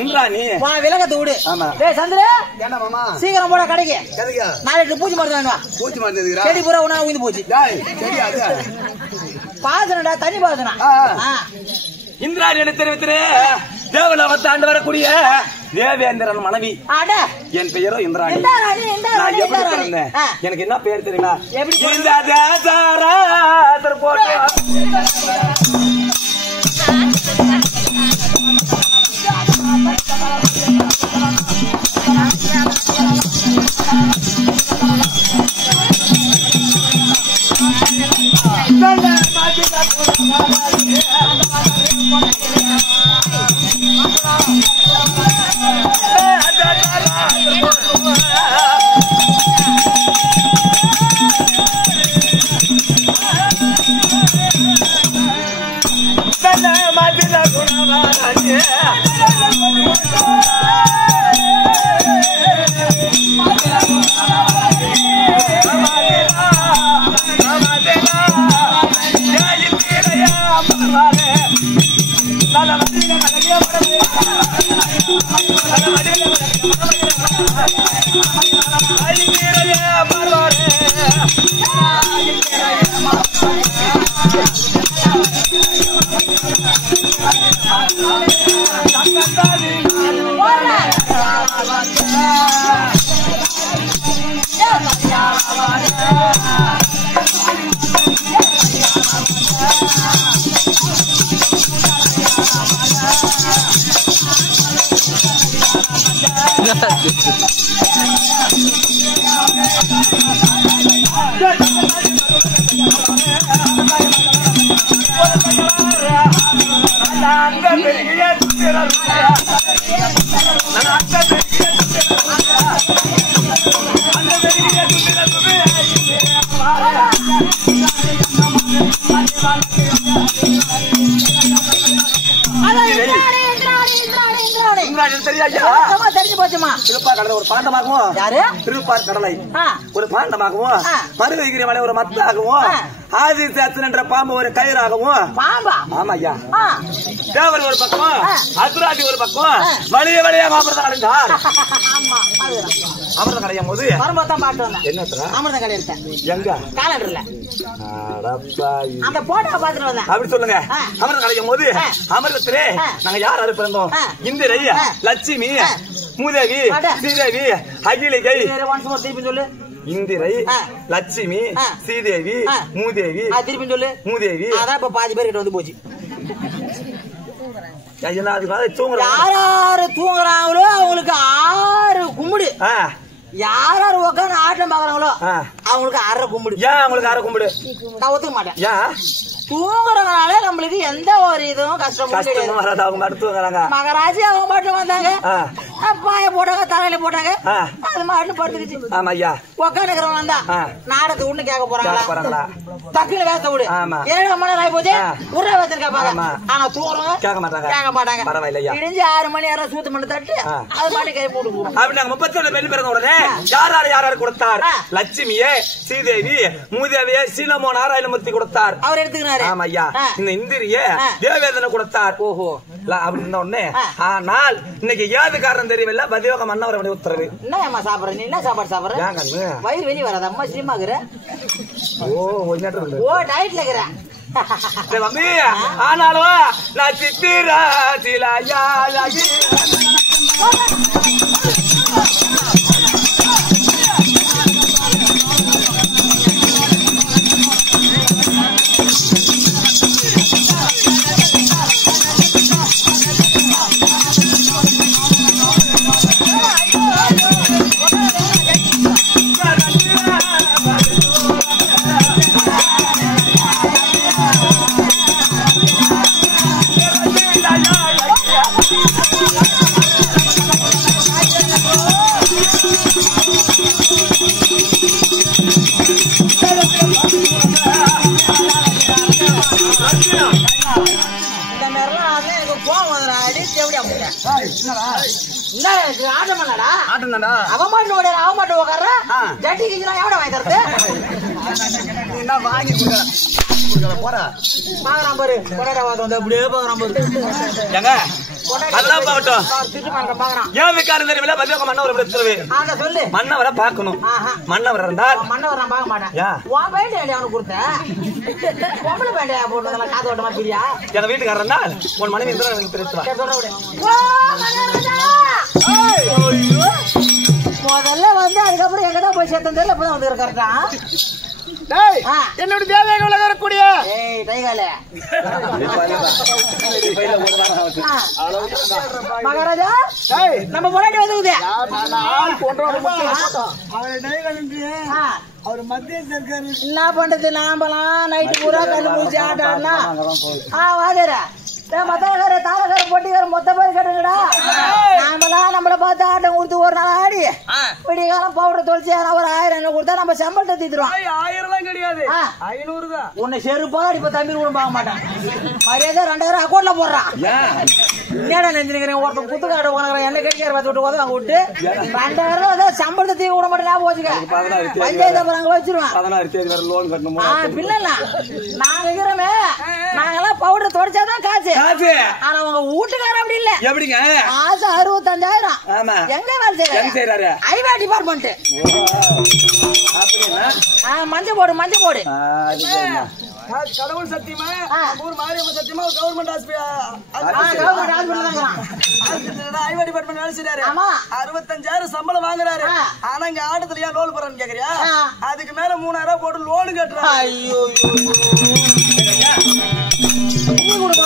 இந்திராணி வா விலகத்தை விடு. ஆமா. டேய் சந்திர என்ன மாமா சீக்கிரம் போட கடைக்கு. எதுக்கு? நாளைக்கு பூச்சி மருந்து வேணும். பூச்சி மருந்து எதுக்குடா? செடி பூரா உணவு உயிந்து போச்சு. டேய் செடி அது பாசனடா தனி பாசனா. இந்திராணி என்ன தெரிவித்தே தேவலோகத்தை ஆண்டு வரக்கூடிய தேவேந்திரன் மனைவி. என் பெயரோ இந்திராணி. நான் எப்படி பிறந்தேன்? எனக்கு என்ன பேர் தெரியுமா? இந்த தேசாராதர் போட்டு ஒரு பாண்டமாகவும் திருப்பார் கடலை ஒரு பாண்டமாகவும் மருதகிரி மலை ஒரு மத்தாகவும் ஆதிசேஷன் என்ற பாம்பு ஒரு கயிறாகவும் ஆமாய்யா தேவர் ஒரு பக்கம் அசுராதி ஒரு பக்கம் வழிய வழியாக அமிர்தம் அடைந்தார். அமிர்தம் கடையும் போது என்ன அமிர்தம் கடையிருக்கேன் எங்க காலண்டர்ல அந்த போட்டோ பாத்துட்டு வந்தேன் அப்படி சொல்லுங்க. அமிர்தம் கடையும் போது அமிர்தத்திலே நாங்க யார் யாரு பிறந்தோம்? இந்திரை, லட்சுமி, மூதேவி, ஸ்ரீதேவி, அகிலிகை. சொல்லு. இந்திரை, லட்சுமி, ஸ்ரீதேவி, மூதேவி. திருப்பி சொல்லு. மூதேவி. அதான் இப்ப பாதி பேர் கிட்ட வந்து போச்சு. யாரு தூங்குறாங்களோ அவங்களுக்கு 6 கும்பிடு. யாரு உட்காந்து ஆட்டம் பாக்குறாங்களோ அவங்களுக்கு 6 கும்பிடு. ஏன் அவங்களுக்கு 6 கும்பிடு? நான் ஒத்துக்க மாட்டேன். ஏன்? தூங்குறதுனால நம்மளுக்கு எந்த ஒரு இதுவும் கஷ்டமும் வராது. அவங்க மட்டும் தூங்குறாங்க. மகராஜி அவங்க மட்டும் வந்தாங்க, பாய போட்டாங்க, தலையில போட்டாங்க, அது மட்டும் படுத்துக்கிச்சு. ஆமா ஐயா. உட்காந்துக்கிறவங்க வந்தா நாடகத்துக்கு ஒண்ணு கேட்க போறாங்களா? டக்குனு வேச விடு. 7 மணி நேரம் ஆகி போச்சு, உருளை வேசம் கேட்பாங்க. ஆனா தூங்குறவங்க கேட்க மாட்டாங்க. பரவாயில்லையா? இடிஞ்சு 6 மணி நேரம் சூத்து மணி தட்டு அது மாட்டி கை போட்டு போகும். அப்படி நாங்க 31 பெண் பிறந்த உடனே யார் கொடுத்தார்? லட்சுமியே, ஸ்ரீதேவி, மூதேவியே, சீலமோ நாராயணமூர்த்தி கொடுத்தார். அவர் எடுத்துக்கிறார். ஆமாய்யா. இந்த இந்திரிய தேவேந்திரன் கொடுத்தார். ஓஹோ அப்படின்னு உடனே ஆனால் இன்னைக்கு ஏது காரணம் தெரியவில்லை. பதியோக மன்னவருடைய உத்தரவு. என்ன சாப்பிடுற? நீ என்ன சாப்பாடு சாப்பிடுற? வயிறு வெளியே வராது. அம்மா ஸ்ரீமாக்குற. ஓ டயட்ல இருக்கிற. ஆனாலும் நான் சித்திரா சிலாயா அதான் பாக்கட்டும். ஏன் விக்காரம் தெரியல பத்தியோக மன்னவரை பிரச்சனை சொல்லு. மன்னவரை பார்க்கணும். மன்னவர் இருந்தால் மன்னவர் நான் பார்க்க மாட்டேன். உன் வேண்டிய அவனுக்கு கொடுத்தேன். பொம்பளை வேண்டிய போட்டதெல்லாம் காது ஓட்டமா பிரியா? எங்க வீட்டுக்காரர் இருந்தால் உன் மனைவி எனக்கு தெரிவிச்சுவா. முதல்ல வந்து அதுக்கப்புறம் எங்கதான் போய் சேர்த்தேன் தெரியல. அப்பதான் வந்து கரெக்டா என்னோட தேவையாக வரக்கூடிய மகாராஜா நம்ம முன்னாடி வந்து அவர் மத்திய சர்க்கார் என்ன பண்றது? நாம்பலாம் நைட்டு பூரா கண்ணு முடிச்சு ஆட்டாடுனா வாதிர மத்தக்கார தாரக்கார பொட்டிக்கார மொத்த பேர் கேட்டுங்கடா. நாமெல்லாம் நம்மள பார்த்து ஆட்டம் கொடுத்து ஒரு நாள் ஆடி விடிய காலம் பவுடர் தொலைச்சி ஒரு 1000 கொடுத்தா நம்ம சம்பளத்தை தீத்துருவோம். 1000 கிடையாது 500 தான். உன்னை செருப்பாக இப்ப தம்பி கூட பார்க்க மாட்டான். மரியாதை 2000 அக்கௌண்ட்ல போடுறான். என்னடா நினைச்சுக்கிறேன்? ஒருத்தர் குத்துக்காடு உனக்கு என்ன கடிக்கார பார்த்து விட்டு போதும் அங்க விட்டு 2000 சம்பளத்தை தீ விட மாட்டேன். ஞாபகம் வச்சுக்க. பஞ்சாயத்து அப்புறம் அங்க வச்சிருவான். பின்னல நாங்க இருக்கிறோமே நாங்கெல்லாம் பவுடர் தொடச்சாதான் காசு. ஆனா உங்க வீட்டுக்காரர் அப்படி இல்ல. எப்படிங்க? மாசம் 65,000. எங்க வேலை செய்யறாரு? ஐவா டிபார்ட்மெண்ட். மஞ்ச போடு மஞ்ச போடு. கடவுள் சத்தியமா ஊர் மாரியம்ம சத்தியமா கவர்மெண்ட் ஐவா டிபார்ட்மெண்ட் வேலை செய்யறாரு. 65,000 சம்பளம் வாங்குறாரு. ஆனா இங்க ஆட்டத்துல ஏன் லோன் போறான்னு கேக்குறியா? அதுக்கு மேல 3,000 போட்டு லோனு கட்டுறாரு. ஐயோ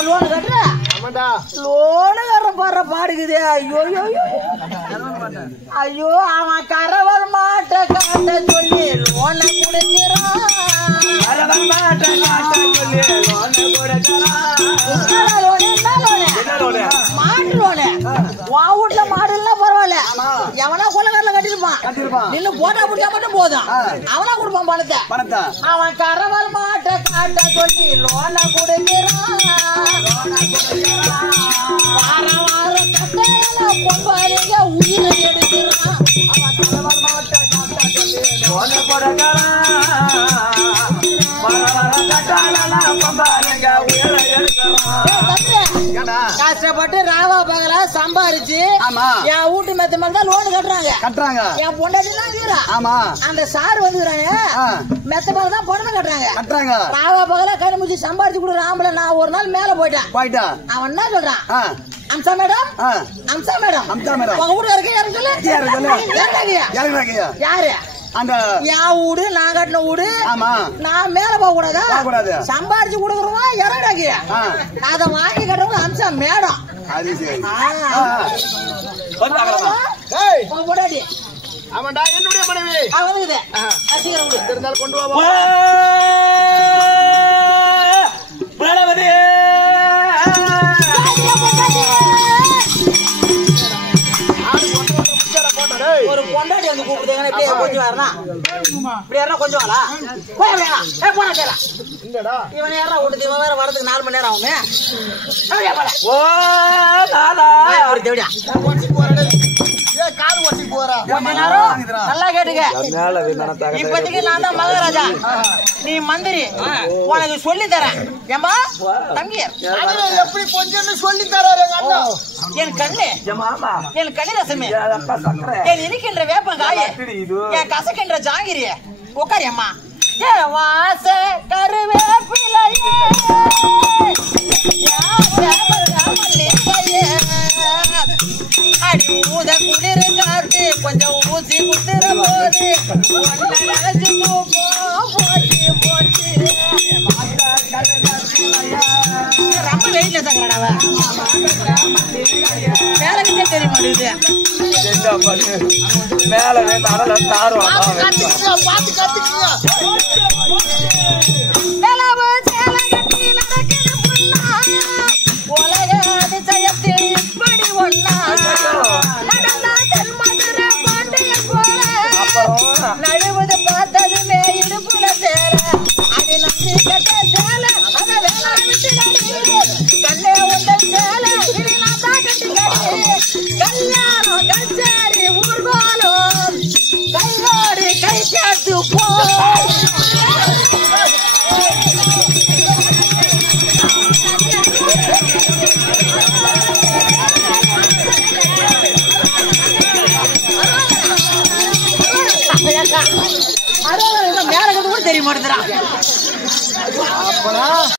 லோனு கட்டுற லோனு கட்டுற பாடுற பாடுக்குதே. ஐயோ ஐயோ அவன் கரவல் மாட்ட காட்ட சொல்லி லோன கொடுக்கிறான். மாட்டு லோனு உன் வீட்டுல மாடு இல்ல பரவாயில்ல. எவனா கொள்ளக்காரல கட்டிருப்பான். நின்னு போட்டா பிடிச்சா மட்டும் போதும். அவனா கொடுப்பான் பணத்தை. அவன் கரவல் மாட்ட காட்ட சொல்லி லோன கொடுக்கிறான். வாரம் வாரம் கட்டல பொம்பாலிங்க உயிரை எடுக்கிறான். அவன் கரவல் மாட்ட காட்ட சொல்லி லோன கொடுக்கிறான். கஷ்டப்பட்டு ராவா பகல சம்பாரிச்சு என் வீட்டு மெத்த மேல தான் லோன் கட்டுறாங்க. என் பொண்டாட்டி அந்த சார் வந்துக்கிறாங்க மெத்த மேல தான் பணம் கட்டுறாங்க. ராவா பகல கை முடிச்சு சம்பாரிச்சு கொடுக்குற ஆம்பளை நான் ஒரு நாள் மேல போயிட்டேன். அவன் என்ன சொல்றான்? அம்சா மேடம் உங்க வீட்டுல இருக்க யாரு? அந்த என் வீடு நான் கட்டின வீடு. நான் மேல போக கூடாது. சம்பாரிச்சு கொடுக்குறவா இறடாக்கி அத வாங்கி கட்டுறவங்க அம்சா மேடம். பொண்டாட்டி அவன்டா என்னுடைய மனைவி. அவனுக்கு கொண்டு வா. ஒரு பொண்டாட்டி வந்து கூப்பிடுங்க. இப்படியே கொஞ்சம் வரலாம். இப்படி யாரா கொஞ்சம் வாடா. இவன் யாரா விட்டு இவன் வேற வரதுக்கு 4 மணி நேரம் ஆகுமே. நல்லா கேட்டுக்க. இப்போதைக்கு நான் தான் மகாராஜா, நீ மந்திரி. உனக்கு சொல்லி தரேன். ஏம்பா தம்பி எப்படி கொஞ்சம் சொல்லி தராரு என் கண்ணு ரசமே, என் இருக்கின்ற வேப்பங்காய, என் கசக்கின்ற ஜாங்கிரிய உட்காரியம்மா. ஏ வாச கருவேப்பிலையே அடி ஊத குளிர் காத்து கொஞ்சம் ஊசி குத்துற போது போச்சு ரொம்ப வெயிட்ல தங்கடாவ வேலைக்கு தெரிய மாட்டேங்குது. மேல தாரும் உலக அதிசயத்தில் இப்படி ஒன்னா நழுவது பார்த்ததுமே இடுப்புல சேர அது நம்பி கட்ட சேல அத கண்ணே உண்டல் சேல கல்யாணம் கச்சேரி ஊர்வலம் கையோடு கை காத்து போ போடா